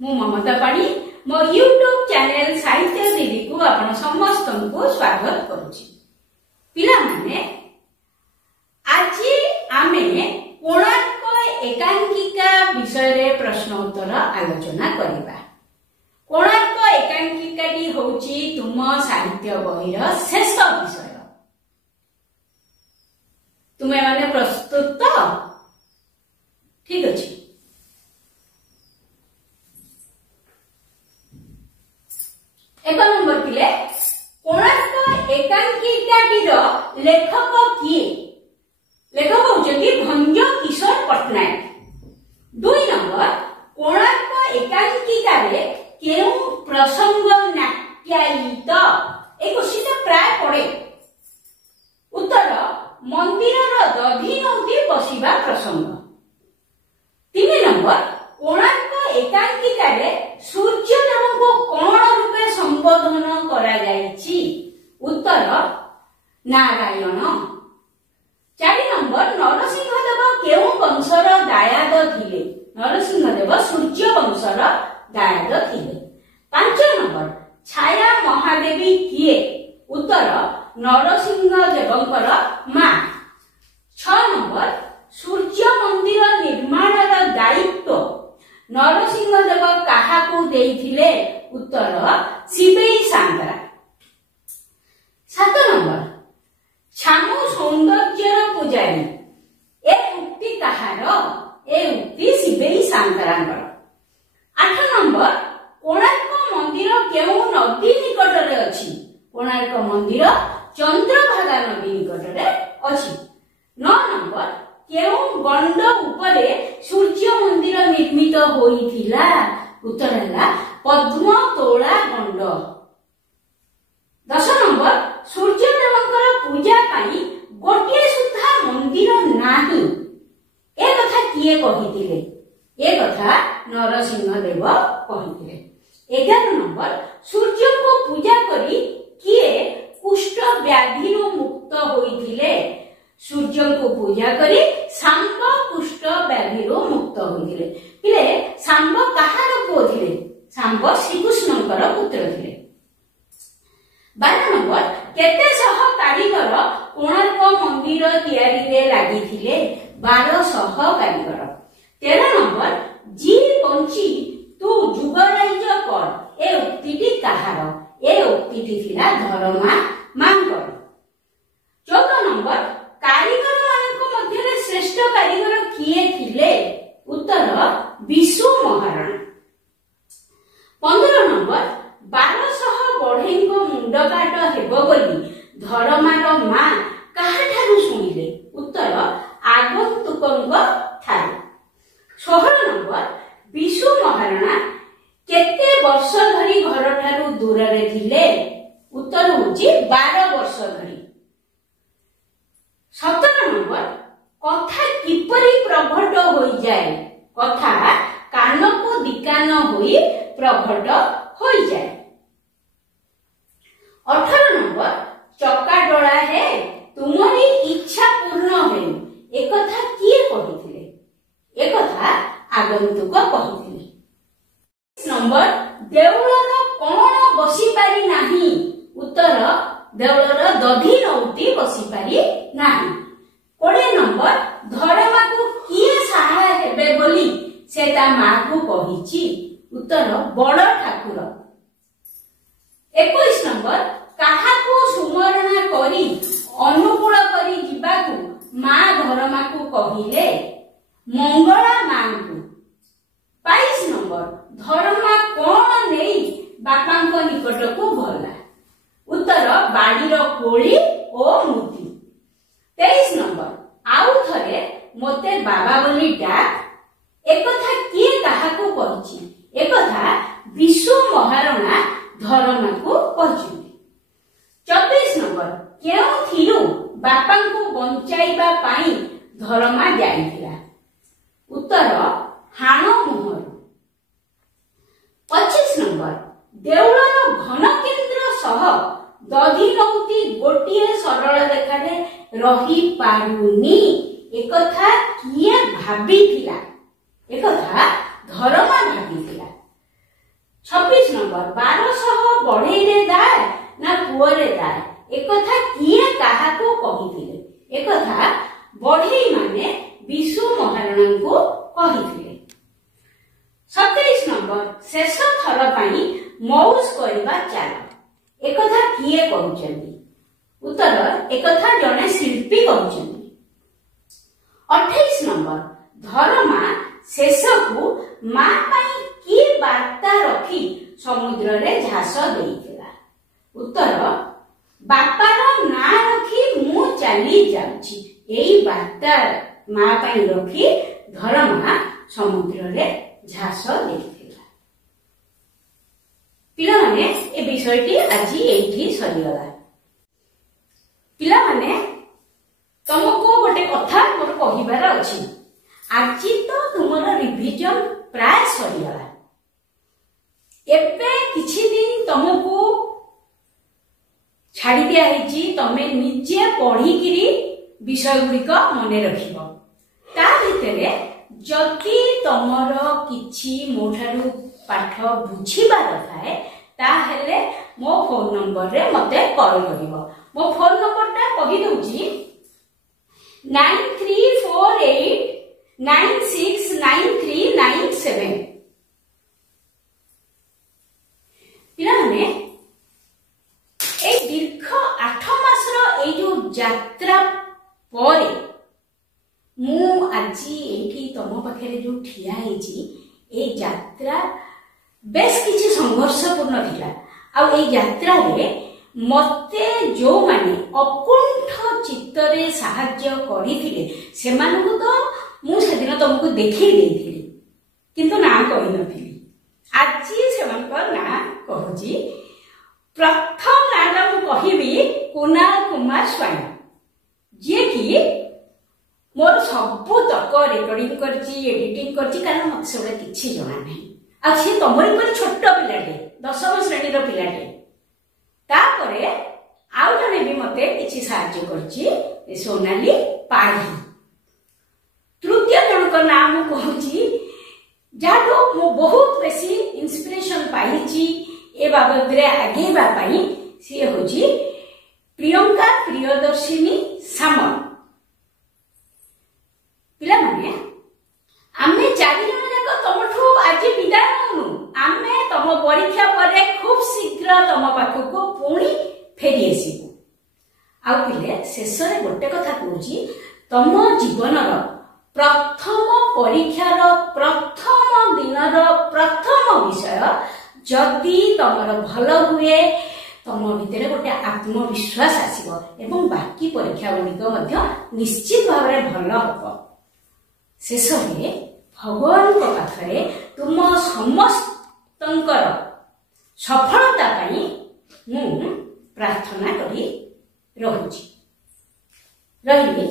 मु ममता पाणी मो यूट्यूब चैनल साहित्य दीदी को आपण समस्त को स्वागत करुछि। पिला माने आज आमे कोणार्क एकांकिका विषय रे प्रश्न उत्तर आलोचना करिबा। कोणार्क एकांकिकाटी होछि तुम साहित्य बहिर शेष विषय। तुमे माने प्रस्तुत तो ठीक अछि। एक नंबर पिले कोणार्क एकांकिकाटीर लेखक किए? लेखक होचंती भंज किशोर पटनायक। 2 नंबर कोणार्क एकांकिकारे केउ प्रसंग नाट्यायित? ए क्वेश्चन प्राय पड़े। उत्तर मंदिरर दधी नौती बसिबा प्रसंग। 3 नंबर कोणार्क एकांकिकारे सूर्यदेव को कोन रूपे संबोधन करा जायछि? उत्तर नारायण। 4 नंबर नरसिंहदेव केउ वंशर दायाद थिले? नरसिंहदेव सूर्य वंशर दायाद थिले। 5 नंबर छाया महादेवी किए? उत्तर नरसिंहदेवंकर मां। 6 नंबर सूर्य मंदिर निर्माणर दायित्व नरसिंहदेव काहाकू देइथिले? उत्तर शिवेई सांगरा। 7 नंबर छामु सौंदर्यर पुजारी ए उक्ति कहार? ए उक्ति शिवेई सांगरांकर। 8 नंबर कोणार्क मंदिर केउ नदी निकटरे अछि? कोणार्क मंदिर चंद्रभागा नदी निकटरे अछि। 9 नंबर केउ गंड उपरे सूर्य मंदिर निर्मित होइथिला? उत्तर है पद्मतोला गंड। 10 नंबर सूर्यदेवंकर पूजा पाई गोटे सुधा मंदिर नाही ए कथा किए कहिथिले? ए कथा नरसिंहदेव कहिथिले। 11 नंबर सूर्य को पूजा करी किए कुष्ठ व्याधि मुक्त होइथिले? सूर्य को पूजा करी सांब कुष्ठ व्याधि मुक्त होइथिले। पिले सांब कहार पुओ थिले? सांब श्रीकृष्णकर पुत्र थिले। 12 नंबर केते सह कारीगर कोणार्क मंदिर तयारी रे लागि थिले? 1200 कारीगर। 13 नंबर जी पंची तू जुगराइज कर ए उक्तिटी कहार? ए उक्तिटी थिला धर्मा मांकर। 14 नंबर कारीगर मानक मध्य श्रेष्ठ कारीगर किए थिले? उत्तर विशु महाराणा। 15 नंबर 1200 बढ़ईक मुंड काट हेबो बोली धर्मार मां काहाठारु सुनिले? उत्तर आगंतुकंग ठारु। 16 नंबर विशु महाराणा केते वर्ष धरी घर ठारु दूर रे थिले? उत्तर होची 12 वर्ष धरी। 17 नंबर कथा किपरि प्रभट होई जाए? कथा कान को दिकान होई प्रभट होई जाए। 18 नंबर चक्का डोला है तुमरी इच्छा पूर्ण है ए कथा किए कहिथिले? ए कथा आगंतुक कहिथिले। 20 नंबर देउलर कोन बसी पारी नाही? उत्तर देउलर दधी नौती बसी पारी नाही। 20 नंबर धर्मा को किए सहाय हेबे बोली से ता मां को कहिछि? उत्तर बड़ ठाकुर। 21 नंबर काहा को सुमरणा करी अनुकूल करी जिबाकू मां धर्मा को कहिले? मंगला मां को। 22 नंबर धर्मा कोन नेई बापांको निकट को भला? उत्तर बाड़ीर कोली ओ मूर्ति। 23 नंबर आउ थरे मोते बाबा बोली डाक एक कथा किए काहाकू कहिछि? एक कथा विशु महाराणा धर्मा को कहिछि। 24 नंबर केउ थिरु बापांको बंचाइबा पाई धर्मा जाइथिला? उत्तर हाण मुहर। 25 नंबर देउलर घन केंद्र सह दधी नौती गोटिए सरल रेखारे रही पारुनी एक कथा किए भाबी थिला? एक कथा धर्मा भाबी थिला। 26 नंबर 1200 बढ़ेइरे दाय ना पुअरे दाय एकथा किए काहाको कहिथिले एकथा बढ़ेई माने विशु महाराणा को कहिथिले 27 नंबर शेष थर पाई मौज करबा चाल एकथा किए कहउचंदी उत्तर एकथा जने शिल्पी कहउचंदी 28 नंबर धर्मा शेष को मां पाई की वार्ता रखी समुद्र रे झास देइथिला उत्तर बापार ना रखी मु चली जाउची एई वार्ता मां पाई रखी धर्मा समुद्र रे झास देइथिला पिला माने ए विषयटी आज एठी सरीगला पिला माने तुमको गोटे कथा मोर कहिबार अछि आज तो तुमर रिविजन प्राय सरीगला एबे किछि दिन तुमको छाड़ी दिया हेची तमे निजे पढ़ी किरी विषय गुड़िक मने रखिबो ता भितरे जदि तमर किछि मोठारु पाठ बुझिबार थाए ताहेले मो फोन नंबर रे मते कॉल करिवो मो फोन नंबर ता कहि दउची 9348969397 पिला माने ए दीर्घ 8 मासर ए जो यात्रा परे मु आजी एठी तम पाखरे जो ठिया हेची ए यात्रा बेस किछि संघर्षपूर्ण थिला आ ए यात्रा रे मते जो माने अकुंठ चित्तरे सहाय्य करिथिले सेमानकु तो मु सेदिन तुमको देखि देइथिली किंतु ना कहि नथिली आजी सेमानकर ना कहूची प्रथम नाम मु कहिबी कुणाल कुमार स्वामी जे कि मोर सब तक रेकर्डिंग करची एडिटिंग करची कारण मत सबले किछि जणा नै आ से तमरी पर छोट पिलाटे 10म श्रेणी रो पिलाटे तापरे आउ जने भी मते किछि सहाय्य करची सोनाली पाढ़ी तृतीय जनक नाम कहूची जाडो मो बहुत बेसी इंस्पिरेशन पाइची ए बाबद रे आगेबा पाई से होची प्रियंका प्रियदर्शिनी सामल पिला माने आमे चारि जन जाक तमठु आज विदाय ननु आमे तम परीक्षा परे खूब शीघ्र तम पाखको पुणी फेरी आसीबु आ पिले शेष रे गोटे कथा कहूची तम जीवनर प्रथम परीक्षार प्रथम दिनर प्रथम विषय जदि तमर भल हुए तम भितर गोटे आत्मविश्वास आसीबो एवं बाकी परीक्षा गुड़िक मध्य निश्चित भाव में भल हम शेष में भगवान पाखरे तुम समस्तंकर सफलता पाई मु प्रार्थना करी रही।